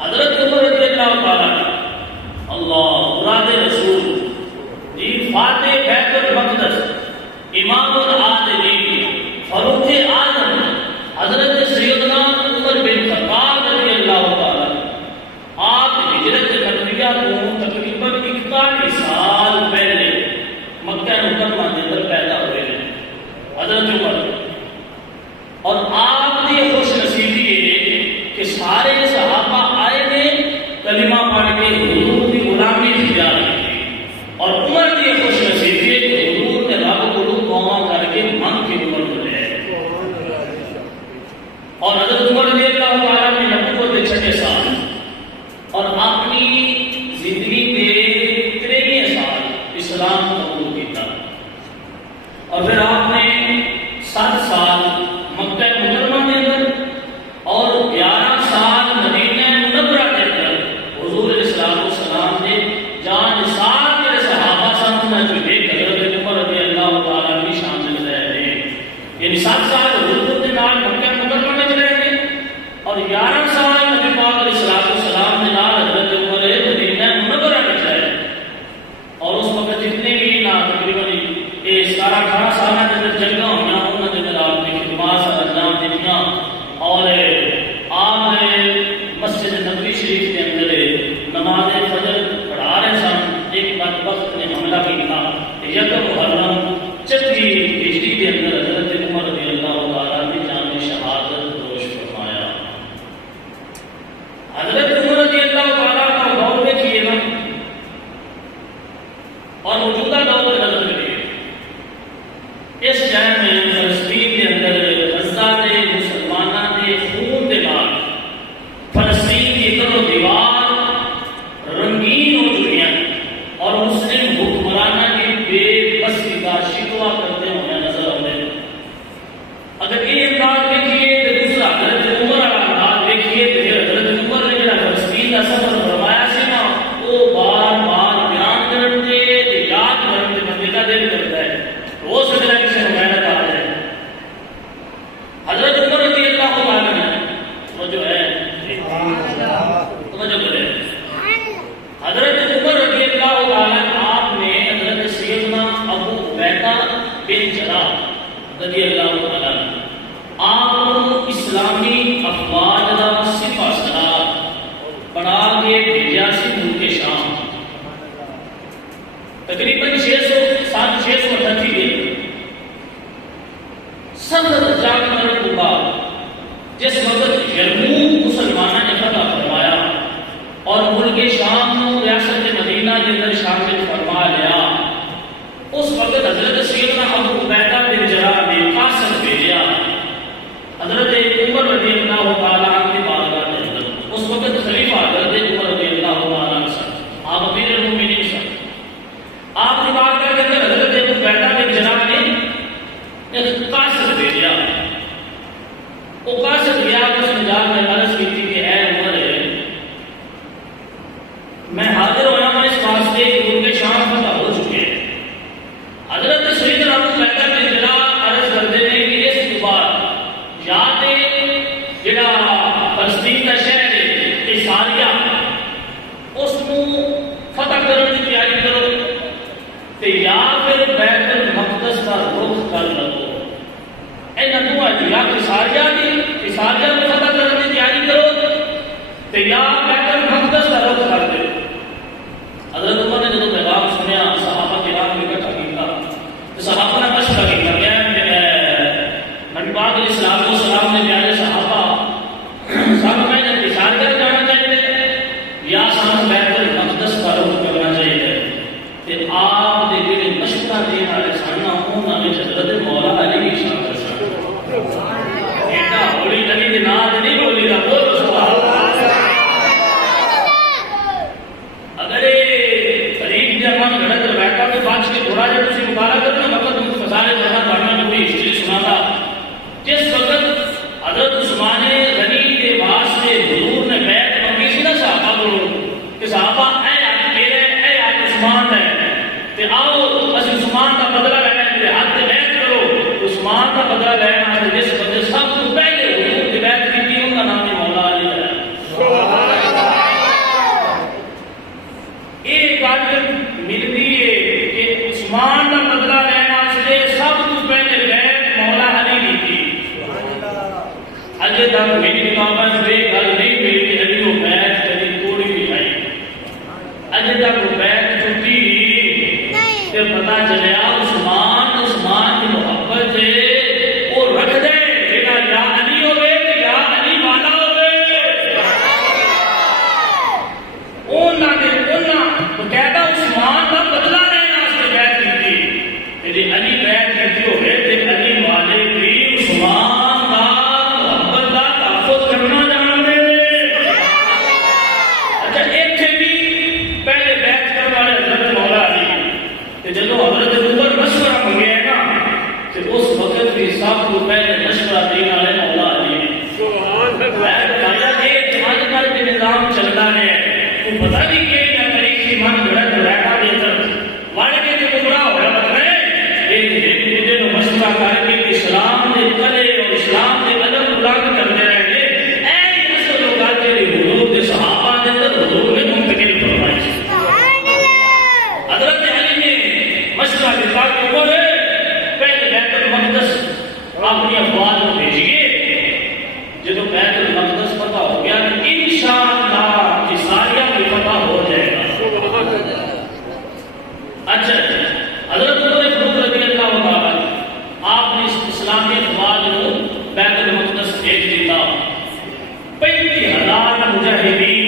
حضرت عمر رضی اللہ تعالیٰ اللہ مراد رسول جی فاتح بیت المقدس امام العالمین فاروق اعظم حضرت سیدنا عمر بن خطاب رضی اللہ تعالیٰ آپ ہجرت نبویہ کو تقریباً 41 سال پہلے مکہ مکرمہ کے اندر پیدا ہوئے ہیں حضرت عمر، اور آپ کی خوش نصیبی ہے کہ سارے صحابہ آئے نے کلمہ پڑھ کے حضور کی غلامی اختیار کی، اور عمر کی خوش نصیبی ہے کہ حضور نے رب کو توبہ کر کے من کی عمر ملے، اور حضرت عمر رضی اللہ تعالیٰ نے نبوت کے 6 سال اور اپنی زندگی کے 23 سال اسلام قبول کیا، اور پھر آپ نے 7 سال مکہ مکرمہ کے اندر اور 11 سال مدینہ منورہ کے اندر حضور علیہ السلام نے جان نثار کے صحابہ سامنے جو ایک حضرت عمر رضی اللہ تعالیٰ کی شان میں رہے ہیں، یعنی 7 سال حضور کے نال مکہ مکرمہ میں رہے ہیں اور 11 سال نبی پاک علیہ السلام نے نال حضرت عمر مدینہ منورہ میں رہے، اور اس وقت جتنے بھی نا تقریباً یہ 18 سال کے اندر جنگاں ہوئی انہوں نے اندر آپ کی خدمات سے انجام دیا، اور آپ مسجد نبوی شریف کے اندر نماز فجر پڑھا رہے سن، ایک بدبخت نے حملہ کیا، یکم محرم 34 ہجری کے اندر حضرت عمر رضی اللہ تعالیٰ نے جان شہادت نوش فرمایا۔ حضرت عمر رضی اللہ تعالیٰ کا دور دیکھیے نا، اور موجودہ دور میں نظر کریے، اس ٹائم میں فلسطین کے اندر غزہ کے مسلمانوں کے خون کے بعد فلسطین کی در و دیوار رنگین ہو چکی ہیں، اور مسلم حکمرانوں کی بے بسی کا شکوہ کرتے ہوئے نظر آتے ہیں۔ اگر یہ انداز دیکھیے تو دوسرا حضرت عمر والا انداز دیکھیے تو پھر حضرت عمر نے جڑا فلسطین کا سفر فرمایا سی نا، وہ بار بار بیان کرتے یاد کرتے بندے کا دل کرتا ہے، ہو سکتا ہے کسی محنت آ جائے۔ حضرت عمر رضی اللہ تعالیٰ نے وہ جو ہے توجہ کرے، حضرت عمر رضی اللہ تعالیٰ آپ نے حضرت سیدنا ابو عبیدہ بن جراح رضی اللہ تعالیٰ آپ اسلامی افواج کا سپہ سالار بنا کے بھیجا سی ملک شام، تقریباً 638 دن سخت جنگ کرنے کے بعد جس وقت یرموک مسلمانوں نے فتح فرمایا اور ملک شام کو ریاست مدینہ کے اندر شامل فرما لیا، اس وقت حضرت سیدنا ابو عبیدہ بن جراح نے قاصد بھیجا حضرت عمر رضی اللہ تعالیٰ عنہ کی بارگاہ میں، اس وقت خلیفہ حضرت عمر رضی اللہ تعالیٰ عنہ سن، آپ امیر المومنین سن، آپ کی بارگاہ کے اندر حضرت ابو عبیدہ بن جراح نے ایک قاصد بھیجا، وہ قاصد گیا اس نے جا کر عرض کی تھی کہ اے عمر میں حاضر ہونا ہوں اس واسطے کہ ان کے شام فتح ہو چکے ہیں۔ حضرت سیدنا ابو عبیدہ بن جراح عرض کرتے ہیں کہ اس کے بعد یا جڑا فلسطین کا شہر ہے قیصاریہ اس کو فتح کرنے کی تیاری کرو، تے یا پھر بیت المقدس کا رخ کر لو، یا قیصاریہ کی فتح کرنے کی تیاری کرو تے یا بیت المقدس کا رخ کر دو۔ حضرت عمر نے جب پیغام سنیا صحابہ کرام نے اکٹھا کیا، تو صحابہ نے مشورہ کیا نبی پاک علیہ السلام نے پیارے صحابہ سب میں نے قیصاریہ جانا چاہیے یا سب بیت المقدس کا رخ کرنا چاہیے، تے آپ دے دل مشورہ دینے والے سامنا انہوں نے حضرت مولا علی کی شان ایڈا ہولی نبی کے نام نہیں بولی گا، بول سبحان اللہ۔ اگر قریب جب ہم گھڑت بیٹھا تو بات کے تھوڑا جب تسی مطالعہ کرنا وقت فضائل جہاں بڑھنا کوئی ہسٹری سنا تھا، جس وقت حضرت عثمان غنی کے واسطے حضور نے بیعت منگی سی نا صحابہ کو کہ صحابہ اے ہاتھ میرے اے ہاتھ عثمان ہے تے آؤ اس عثمان کا بدلہ لینا ہے، میرے ہاتھ سے بیعت کرو، عثمان کا بدلہ لینا ہے، جس وقت سب کو پہلے حضور کی بیعت کی ان کا نام مولا علی ہے۔ پتا چلیا عثمان کی محبت ہے وہ رکھ دے جڑا یا علی ہوے یا علی والا ہوے اونا بقاعدہ عثمان کا بدلہ لینا واسطے بیعت کیتی تے علی بیعت کیتی ہوے تے علی والے بھی عثمان کا محبت کا تحفظ کرنا جانتے ہیں. اچھا ایتھے بھی پہلے بیعت کرنے والے حضرت مولا علی تے جدوں حضرت عمر مشورہ منگیا ہے نا تے اس وقت بھی سب کو پہلے مشورہ دینے والے مولا علی نے. سبحان اللہ. یہ آج کل کے نظام چلتا ہے تو پتہ نہیں کہ یا تاریخی من گھڑت رہتا دے تر والے کے جو گمراہ ہو رہا ہے ایک دوسرے کو مشورہ کر کے اسلام دے کلے اور اسلام دے ادب بلند کرتے رہے اے نسل لوگاں دے حضور دے صحابہ دے اندر حضور نے منتقل فرمائی. حضرت علی نے مشورہ دیا کہ عمر پہلے بیت المقدس اپنی افواج کو بھیجیے جب بیت المقدس فتح ہو گیا تو انشاءاللہ یہ ساریہ کی فتح ہو جائے گا. اچھا حضرت عمر فاروق رضی اللہ عنہ آپ نے اسلامی افواج کو بیت المقدس بھیج دیتا. 35,000 مجاہدین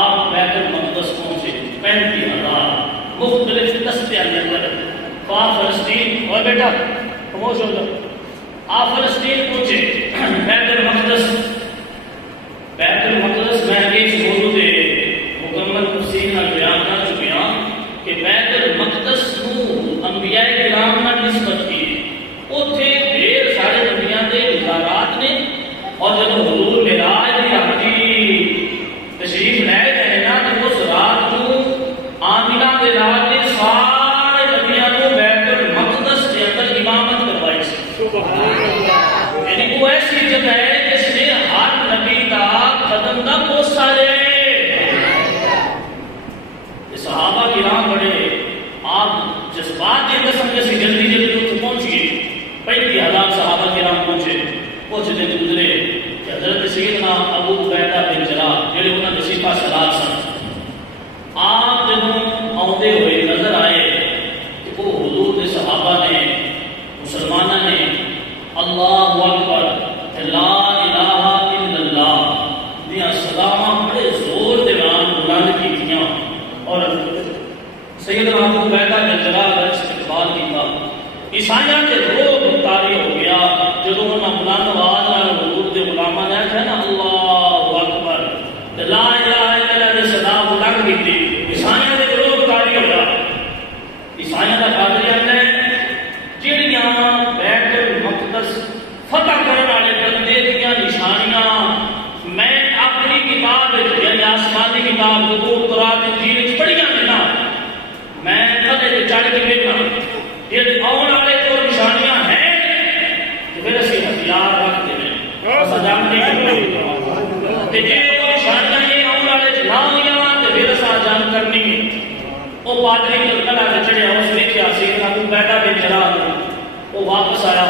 آپ بیت المقدس پہنچے. 35,000 مختلف دستے اندر فلسطین اور بیٹا خاموش ہو جاؤ. آپ فلسطین پہنچے. بیت المقدس میں اس موضوع پہ مکمل تفصیل نہ بیان کر چکے ہیں کہ بیت المقدس کو انبیاء کرام نے نسبت کی. اوتھے ڈھیر سارے نبیاں دے مزارات نے اور جب حضور معراج دی رات تشریف لے گئے نا تو اس رات کو آمینہ دے رات نے سارے نبیاں کو بیت المقدس کے اندر امامت کروائی. سبحان اللہ. یعنی وہ ایسی جگہ ہے جس نے ہر نبی کا قدم کا بوسہ لے. صحابہ کرام بڑے آپ جذبات کے قسم سے جلدی اتنے پہنچیے. 35,000 صحابہ کرام پہنچتے گزرے کہ حضرت سیدنا ابو عبیدہ بن جراح جڑے انہاں دے سپاہ سالار سن آپ جب آتے ہوئے نظر آئے کہ وہ حضور کے صحابہ نے مسلمانوں نے اللہ اکبر لا الہ الا اللہ دیا سلام بڑے زور دے نال بلند کیتیاں اور سیدنا ابو عبیدہ بن جراح کا استقبال کیتا. عیسائیاں دے روح طاری ہو گیا جب انہاں بلند آواز نال حضور دے غلاماں نے کہا نا اللہ اکبر لا الہ الا اللہ دے صدا بلند کیتی. عیسائیاں دے روح طاری ہو گیا. عیسائیاں دا قادریہ نے جڑیاں بیت المقدس فتح کرنے والے بندے دیا نشانیاں میں اپنی کتاب یعنی آسمانی کتاب زبور قرآن انجیل پڑھیاں دینا میں کدے چڑھ کے بیٹھا یہ آن والے جو نشانیاں ہیں تو پھر اسی ہتھیار رکھ دیں سجامنے کے جی وہ نشانیاں یہ آن والے چلا ہوئی تو پھر اسا جان کرنی وہ پادری کے کلا سے چڑھیا اس نے کیا سیدنا ابو عبیدہ بن جراح وہ واپس آیا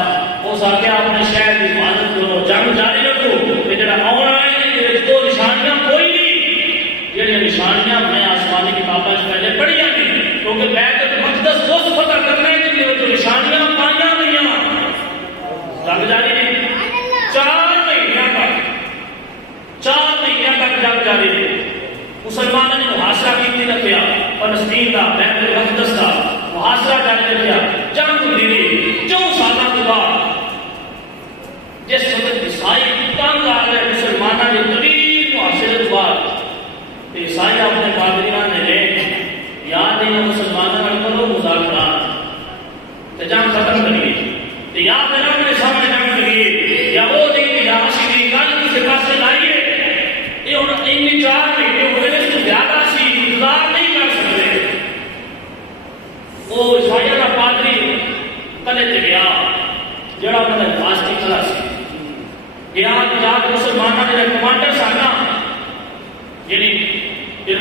اس آگے اپنے شہر کی حفاظت کرو جنگ جاری رکھو. جڑا آن آئے دو نشانیاں کوئی نہیں جہاں نشانیاں میں آسمانی کتابیں پہلے پڑھیا نہیں کیونکہ بیت المقدس اس فتح کرنا ہے کہ جو نشانیاں پائیاں گئی جنگ جاری نہیں. 4 مہینے تک جنگ جاری رہی. مسلمانوں نے محاصرہ کی رکھا فلسطین کا بیت المقدس کا محاصرہ جاری رکھا. جنگ ہوئی 4 سالوں کے بعد جس وقت عیسائی تنگ آ گئے مسلمانوں کے طویل محاصرے کے بعد عیسائی اپنے پادریان نے لے یاد ہے مسلمانوں میں کرو مذاکرات جنگ ختم کریے یا پھر اپنے سامنے جنگ کریے یا وہ دیکھیں یا عاشقی گل کسی پاس لائیے. یہ ہوں 4 مہینے ہوئے اس کو زیادہ سی انتظار نہیں کر سکتے. وہ عیسائی کا پادری کلے تے گیا جڑا انہوں نے فاسٹی کھلا سی گیا مسلمانوں کے کمانڈر سن یعنی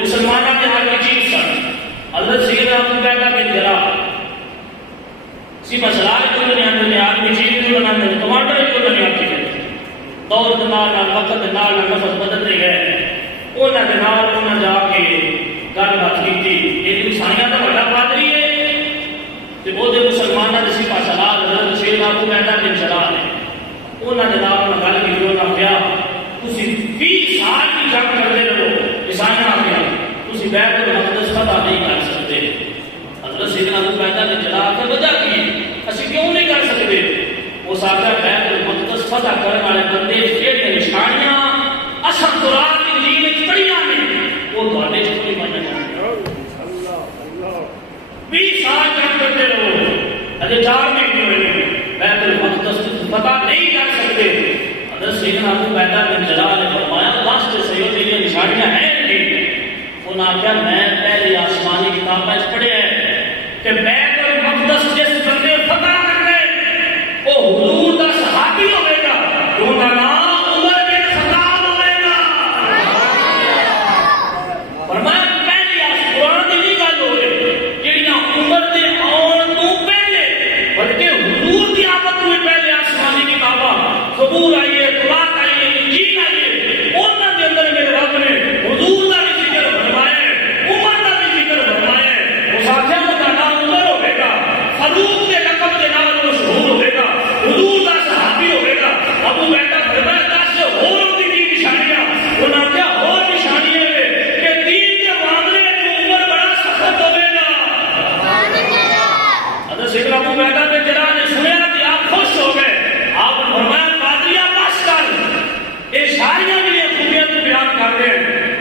مسلمانوں کے حق کی چیز سن حضرت سیدنا ابو عبیدہ بن جراح سپاہ سالار کو نے آدمی چیز کو بنانے کمانڈر کو نے آتی ہے دور کے نال وقت کے نال نفس بدلتے گئے. انہوں نے نال انہوں جا کے گل بات کی. یہ عیسائیاں کا بڑا پادری ہے تے او دے مسلماناں دے سپاہ سالار حضرت شیخ ابو عبیدہ بن جراح نے انہاں دے نال گل کی انہاں کہیا تسی 20 سال کی جنگ کردے رہو عیسائیاں آ گیا تسی بیت المقدس فتح نہیں کر سکتے. حضرت سیدنا ابو عبیدہ بن جراح کی وجہ کی اسی کیوں نہیں کر سکتے؟ اس آخر بیت المقدس فتح کرنے والے بندے جہاں نشانیاں اصل قرآن کی انجیل پڑھیاں نے وہ تھوڑے کوئی من نہیں. 20 سال جنگ کرتے رہو اجے 4 مہینے ہوئے بیت المقدس فتح نہیں کر سکتے. حضرت سیدنا ابو عبیدہ بن جراح نے فرمایا بس تے صحیح تیری نشانیاں ہیں نہیں. انہاں کہا میں پہلے آسمانی کتابیں پڑھیا ہے کہ بیت المقدس جس بندے فتح کر گئے وہ حضور دا صحابی ہوئے گا ان کا نام عمر بن خطاب ہوئے گا. فرمایا پہلی قرآن کی نہیں گل ہوئے جہاں عمر دے آن تو پہلے بلکہ حضور کی آمد میں پہلے آسمانی کتاباں زبور آئی ہے تورات آئی ہے انجیل آئی ہے انہاں دے اندر میرے رب نے حضور دا بھی ذکر فرمایا ہے عمر دا بھی ذکر فرمایا ہے. اس آخر ان کا نام عمر ہوئے گا فاروق کے لقب کے نام مشہور ہوئے گا حضور دا صحابی ہوئے گا. ابو عبیدہ فرمایا دس اور دی کی نشانیاں انہاں کیا اور نشانیاں ہے کہ دین کے معاملے میں عمر بڑا سخت ہوئے گا. حضرت سیدنا ابو عبیدہ بن جراح نے سنیا کہ آپ خوش ہو گئے. آپ نے فرمایا قادریہ بس کر یہ ساریاں میری خوبیاں تو بیان کر دے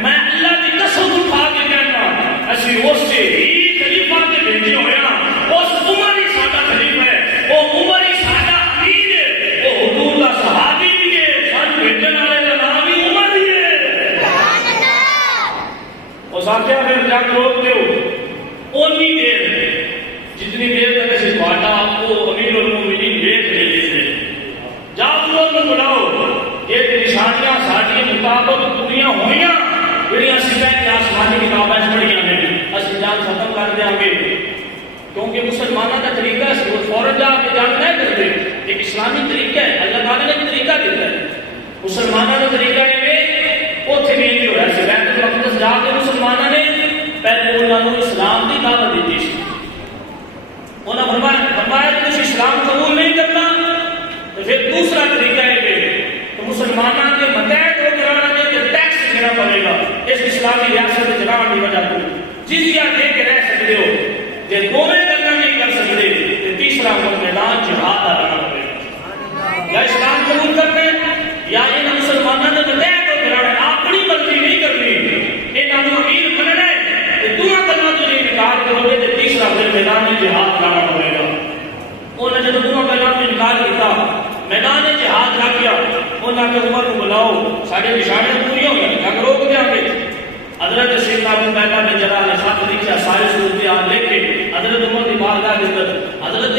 میں اللہ کی قسم اٹھا کے کہنا اسی اس سے ہی خلیفہ کے بھیجے ہوئے ہیں اس عمر ہی ساڈا خلیفہ ہے وہ عمر ہی ساڈا امیر ہے وہ حضور کا صحابی بھی ہے سن بھیجن والے کا نام بھی عمر ہی ہے. اس آخیا پھر جنگ روک دیو اونی دیر جتنی دیر تک اسی تہاڈا وہ امیر المومنین دیکھ نہیں لیتے جاؤ لوگوں کو بلاؤ یہ نشانیاں ساڈی مطابق پوریاں ہوئیاں جہاں اسی آسمانی کتابیں پڑھیاں نے اسی جنگ ختم کر دیں گے کیونکہ مسلمانوں کا طریقہ ہے وہ فوراً جا کے جنگ نہیں کرتے. ایک اسلامی طریقہ ہے اللہ تعالیٰ نے ایک طریقہ دیتا ہے. مسلمانوں کا طریقہ ہے اتنے بھی نہیں ہو رہا ہے بیت المقدس جا کے مسلمانوں نے پہلے انہوں نے اسلام کی دعوت دیتی تھی. انہوں نے فرمایا کہ تم اسلام قبول نہیں کرنا تو پھر دوسرا طریقہ ہے کہ مسلمانوں کے متحد ہو کرانا ہے کہ ٹیکس دینا پڑے گا اس اسلامی ریاست کے چلانے کی وجہ سے جزیہ دے کے رہ سکتے ہو. جب دونوں کرنا نہیں کر سکتے تو تیسرا میدان جہاد آنا پڑے گا. یا اسلام قبول کرنے یا ان مسلمانوں نے متحد ہو کرانا اپنی مرضی نہیں کرنی انہوں امیر بننا ہے دونوں کرنا تو نہیں انکار کرو گے تو تیسرا پھر میدان جہاد لانا پڑے گا. انہوں نے جب دونوں میدان میں انکار کیا میدان جہاد رکھ گیا انہوں نے عمر کو بلاؤ سارے نشانے پوری ہو گئے جنگ روک دیا گے. حضرت سیدنا ابو عبیدہ بن جراح نے خط لکھا سارے صورتحال لکھ کے حضرت عمر کی بارگاہ کے اندر حضرت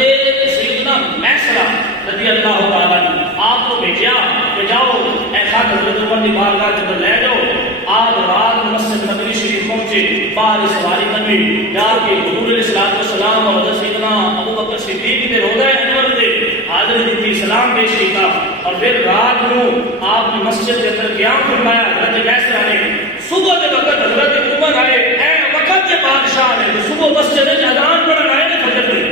سیدنا میسرہ رضی اللہ تعالیٰ نے آپ کو بھیجا کہ جاؤ اے خط حضرت عمر کی بارگاہ کے اندر لے جاؤ. آج رات مسجد نبوی شریف پہنچے باہر سواری نبی جا کے حضور علیہ السلام اور حضرت سیدنا ابو بکر صدیق کے روضہ انور سے حاضر دی سلام پیش کیا اور پھر رات کو آپ کی مسجد کے اندر قیام فرمایا. حضرت میسرہ نے صبح کے وقت حضرت عمر آئے اے وقت کے بادشاہ نے صبح مسجد میں اذان پڑھن آئے نے فجر میں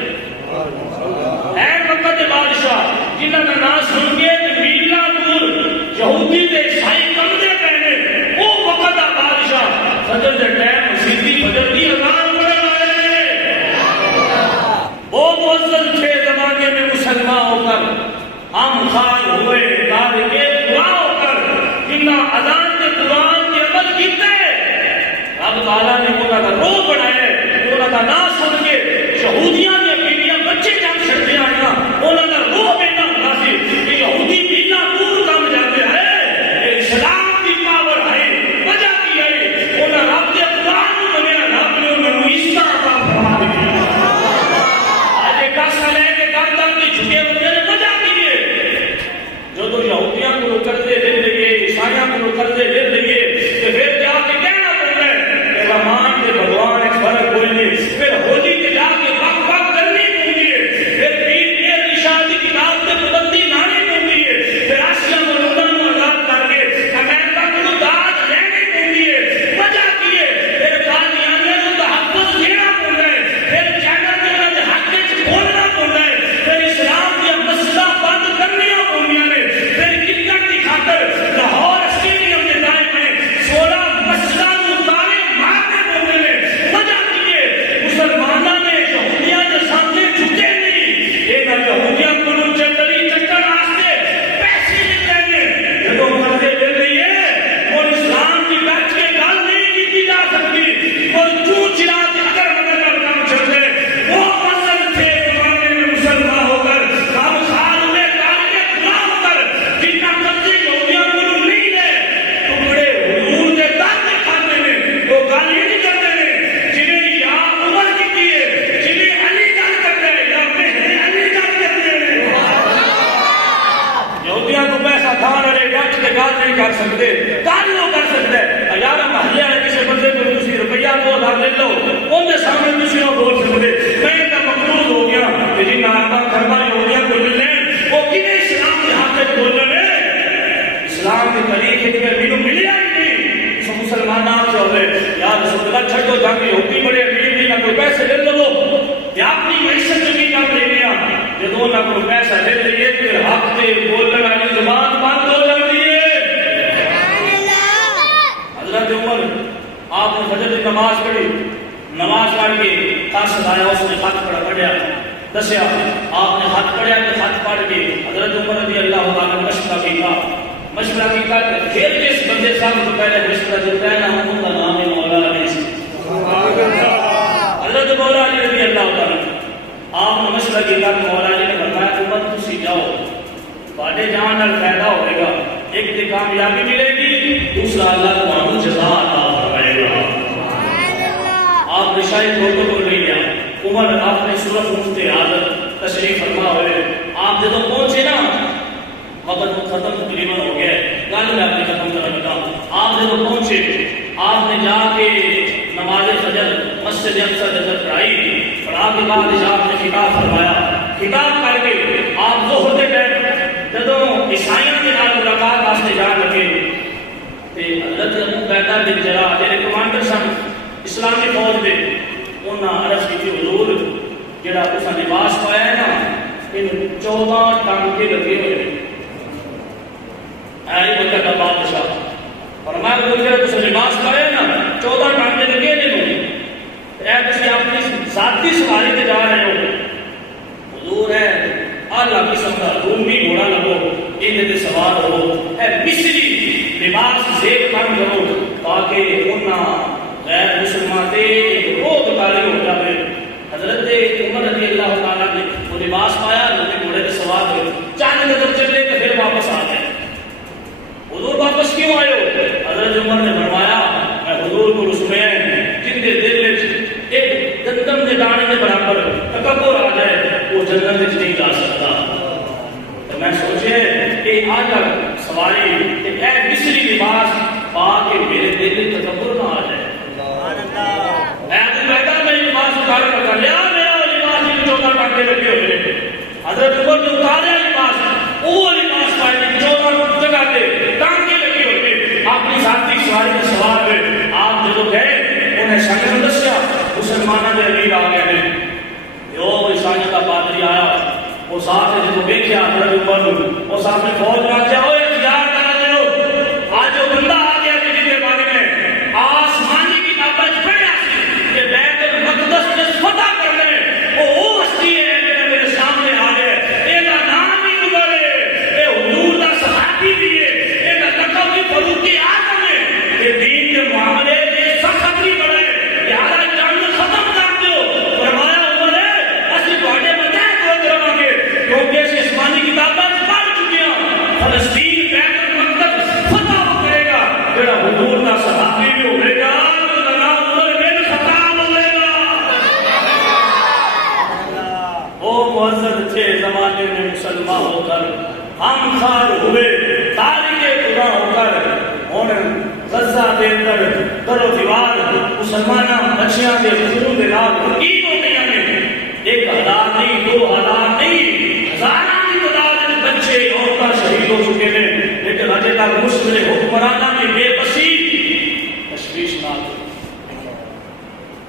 اے وقت کے بادشاہ جنہاں کا نام سن کے میلا دور یہودی تے عیسائی کمدے پہنے وہ وقت کا بادشاہ فجر کے ٹائم سیدھی فجر دی اذان پڑھن آئے. وہ مؤذن تھے زمانے میں مسلمان ہو کر ہم خان ہوئے دار کے دعا ہو کر جنہاں اذان کے قرآن رب تعالیٰ نے انہوں کا روح بنایا انہوں کا نام سن کے یہودیاں نے بیٹیاں بچے جنگ چھڑتے آئے انہوں کا روح بیٹا ہوتا سی کہ یہودی بیٹا دور کام جاتے ہیں اسلام کی پاور ہے وجہ کی ہے انہوں رب کے قرآن بنے رب نے انہوں نے اس طرح کا فرما دیا. آج ایک کاسا لے کے کام تک کی جھکے ہوتے ہیں وجہ کی ہے جو تو یہودیاں کو کرتے دے دیئے عیسائیاں کو کرتے دے دیئے کہ پھر جا کے کہنا پڑتا ہے مان کے بھگوان ایک فرق کوئی نہیں پھر سکتے کل وہ کر سکتا ہے یار محلے والے کسی بندے کو تسی روپیہ 2000 لے لو ان کے سامنے تسی نہ بول سکتے میں تو مقبول ہو گیا جی نارما کرما ہو گیا کوئی لین وہ کنے اسلام کے حق میں بولنے اسلام کے طریقے کے مینوں ملیا ہی نہیں سب مسلمان آپ سے ہوئے یا رسول اللہ چھڑو جا کے ہوتی بڑے امیر نہیں نہ کوئی پیسے لے لو یا اپنی معیشت کی کام لے لیا جدوں نہ کوئی پیسہ لے لیے پھر حق سے بولنے والی زبان بند ہو جاتی ہے. حضرت عمر آپ نے فجر کی نماز پڑھی نماز پڑھ کے قاصد آیا اس نے خط پڑھا دسیا آپ نے خط پڑھا کہ خط پڑھ کے حضرت عمر رضی اللہ عنہ مشورہ کیتا پھر جس بندے صاحب کو پہلے مشورہ دیتا ہے نا ان کا نام ہے مولا علی حضرت مولا علی رضی اللہ عنہ آپ نے مشورہ کیتا کہ مولا علی نے فرمایا عمر تسی جاؤ تواڈے جان نال فائدہ ہوئے گا ایک تے کامیابی ملے گی دوسرا اللہ تمہوں جزا عطا فرمائے گا. آپ نے شاید پروٹوکول لے لیا عمر آپ نے سورۃ مفت عادت تشریف فرما ہوئے آپ جب پہنچے نا وقت ختم تقریباً ہو گیا گل میں اپنی ختم کرنا لگا آپ جب پہنچے آپ نے جا کے نماز فجر مسجد اقصی جب پڑھائی پڑھا کے بعد آپ نے خطاب فرمایا خطاب کر کے آپ ظہر دے گئے جب عیسائیوں کے نال ملاقات واسطے جان لگے تے حضرت ابو عبیدہ بن جراح جڑے کمانڈر سن اسلامی فوج دے انہاں عرض کی حضور جڑا تساں لباس پایا ہے نا ان 14 ٹانکے لگے ہوئے آئی بندہ کا بادشاہ فرمایا کہ جڑا تساں لباس پایا ہے نا 14 ٹانکے لگے نے اے تسی اپنی ذاتی سواری تے جا رہے ہو حضور ہے اعلیٰ قسم کا رومی گھوڑا لگو ان تے سوار ہو اے مصری لباس زیب کام کرو تاکہ انہاں غیر مسلمان تے روک تعلیم ہو جائے. حضرت عمر رضی اللہ تعالیٰ نے وہ لباس پایا لوگ گھوڑے سے سوار ہوئے چاند نظر چلے کہ پھر واپس آ گئے. حضور واپس کیوں آئے ہو؟ حضرت عمر نے فرمایا میں حضور کو رسومے جن کے دل میں ایک گندم کے دانے کے برابر تکبر آ جائے وہ جنت میں نہیں جا سکتا. تو میں سوچے کہ آج سواری اے مصری لباس پا کے میرے دل میں تکبر نہ آ جائے. میدان میں لباس اتار کر لیا میرا لباس ان 14 ٹانکے لگے ہوئے حضرت عمر نے اتارا لباس وہ لباس پائے 14 جگہ پہ ٹانکے لگے ہوئے اپنی ذاتی سواری میں سوار ہوئے. آپ جب گئے انہیں شکل دسیا مسلمانوں کے امیر آ گئے جو عیسائیوں کا پادری آیا وہ ساتھ جب دیکھا حضرت عمر وہ ساتھ میں فوج میں آ ہوئے اختیار کر رہے ہو آج جو بندہ آ گیا جن کے بارے میں آسمانی کی کتابیں پڑھا کہ بیت المقدس میں فتح کرنے وہ ہستی ہے جو میرے سامنے آ گئے یہ کا نام ہی عمر ہے یہ حضور کا صحابی بھی ہے یہ کا لقب بھی فاروق اعظم ہے یہ دین کے معاملے میں سخت نہیں بڑھے یارا جنگ ختم کر دو فرمایا عمر ہے اسی تواڈے بچے کو کراواں گے کیونکہ اس آسمانی کتابیں پڑھ چکے ہیں فلسطین بیت المقدس فتح کرے گا جڑا حضور کا صحابی بھی ہوے گا تھے زمانے میں مسلمان ہو کر ہم خار ہوئے تاریخ خدا ہو کر انہیں غزہ دے کر در و دیوار مسلمانہ بچیاں کے خون دے نال عید ہو گئی ہمیں 1000 نہیں 2000 نہیں ہزاراں کی تعداد میں بچے عورتاں شہید ہو چکے ہیں لیکن اجے تک مسلم حکمراناں کی بے بسی تشویشناک.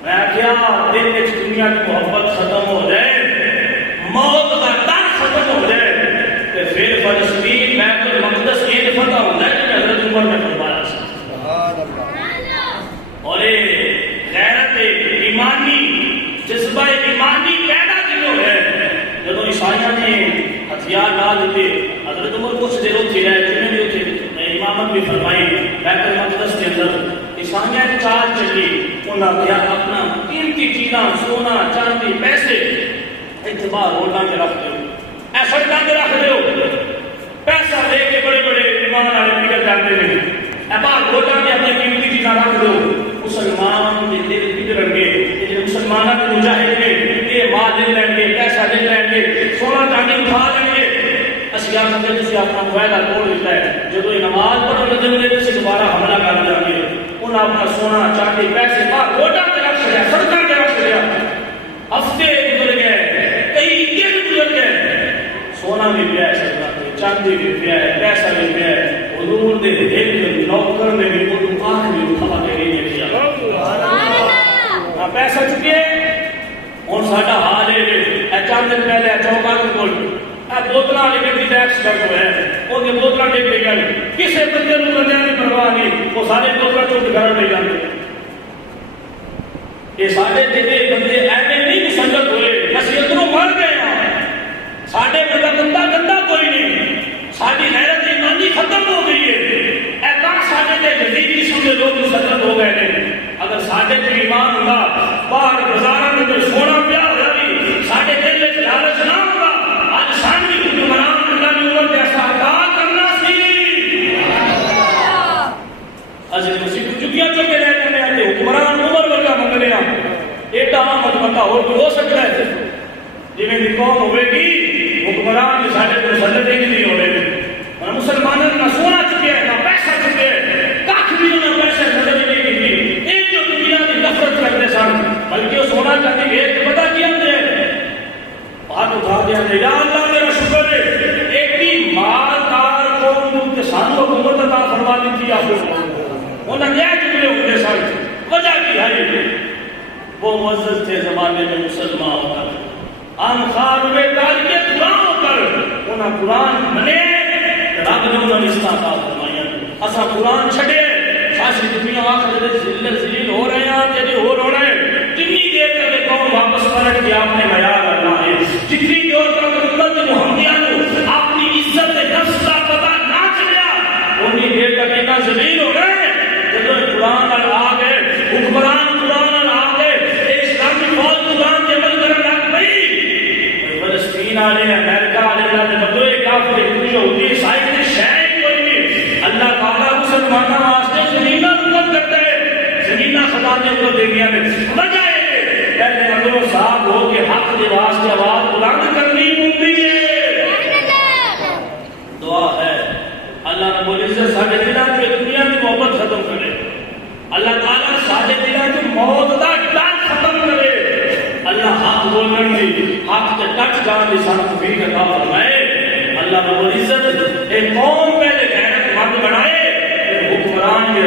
میں کیا دل میں دنیا کی محبت ختم ہو جائے موت کا ڈر ختم ہو جائے تو پھر فلسطین بیت المقدس یہ فتح ہو جائے کہ حضرت عمر نے فرمایا اور غیرت ایمانی جذبہ ایمانی پیدا کیوں ہے جب عیسائیوں نے ہتھیار ڈال دیتے حضرت عمر کچھ دیر اتھے رہے جنہیں بھی اتھے امامت بھی فرمائی بیت المقدس کے اندر عیسائیوں نے چال چلی انہوں نے اپنا قیمتی چیزاں سونا چاندی پیسے اعتبار روڈاں کے رکھ دو اے سڑکاں کے رکھ دو پیسہ لے کے بڑے بڑے ایمان والے نکل جاتے ہیں اے باہر روڈاں کے اپنی قیمتی چیزاں رکھ دو. مسلمان کے دل بگڑ گے یہ مسلمانوں کے مجاہد نے یہ مال لے لیں گے پیسہ لے لیں گے سونا چاندی اٹھا لیں گے اسی آپ واسطے تسی اپنا فائدہ توڑ دیتا ہے جب یہ نماز پڑھن لگے نے تے دوبارہ حملہ کر دیا گے انہاں اپنا سونا چاندی پیسے باہر روڈاں تے رکھ چھڑیا سڑکاں تے رکھ چھڑیا ہفتے گزر گئے کئی دن گزر گئے سونا بھی پیا ہے سڑکاں تے چاندی بھی پیا ہے پیسہ بھی پیا ہے حضور دے ایک نوکر نے بھی وہ آنکھ بھی اٹھا کے نہیں دیا پیسہ چکے ہوں ساڈا حال ہے چند دن پہلے چوکا کول بوتل والی گڈی ٹیکس کر دو ہے وہ بوتل ڈگ پہ گئی کسی بندے کو بندے کی پرواہ نہیں وہ سارے بوتل چک گھر لے جاتے یہ سارے جتنے بندے ایویں نہیں مسلط ہوئے اسی ادھروں مر گئے ہیں سارے بندہ گندا گندا کوئی نہیں ساری غیرت ایمانی ختم ہو گئی ہے ایسا سارے جدید قسم کے لوگ مسلط ہو گئے ہیں اگر سارے تے ایمان ہوگا باہر بازار میں سونا پیا ہوا بھی سارے دل میں لالچ نہ ہوگا آج ساری حکمران اللہ نے عمر جیسا ادا کرنا سی اجے تسی چکیاں چکے رہ جاندے ہیں حکمران عمر ورگا منگنے ہیں ایڈا مت بندہ اور کوئی ہو سکتا ہے جی میں قوم ہوئے گی حکمران کے سارے مسلط ہی نہیں ہو رہے مسلمانوں کا سونا چکے ہیں نہ پیسہ چکے ہیں کاکھ بھی انہیں پیسے نظر نہیں کی ایک جو دنیا کی نفرت کرتے سن بلکہ وہ سونا چاہتے ایک پتہ کیا اندر ہاتھ اٹھا دیا یا اللہ میرا شکر ہے ایک بھی مالدار قوم کے سانو حکومت عطا فرما دی تھی آپ انہوں نے جملے ہوتے سن وجہ کی ہے وہ معزز تھے زمانے میں مسلمان ہو کر انخار میں تاریخ قرآن ہو کر انہوں قرآن منے رب نے انہوں نے اسلام عطا فرمایا اسا قرآن چھڑے خاصی دنیا آخر ذلیل ہو رہے ہیں جدی ہو رہے ہیں جتنی دیر تک قوم واپس پلٹ کے آپ نے معیار کرنا ہے جتنی دیر تک امت محمدیہ کو اپنی عزت نفس کا پتہ نہ چلیا اتنی دیر تک اتنا ذلیل ہو رہے ہیں جب قرآن آ گئے حکمران قرآن آ گئے اسلامی فوج قرآن کے عمل کرنے لگ پئی فلسطین والے امریکہ والے اللہ نے بدوئے کافر کوئی یہودی عیسائی کی شے کوئی نہیں اللہ تعالیٰ مسلمانوں واسطے زمینہ حکم کرتا ہے زمینہ خزانے کو دے دیا ہے وجہ ہے پہلے اندروں صاحب ہو کے حق کے واسطے آواز بلند کرنی ہوتی ہے دعا ہے اللہ رب العزت سارے دلوں میں دنیا کی محبت ختم کرے اللہ تعالیٰ سارے دلوں میں موت کا ڈر ختم کرے اللہ حق بولن دی حق کے ڈٹ جان دی سانو توفیق عطا فرمائے اللہ رب العزت ایک قوم پہلے غیرت مند بنائے حکمران کے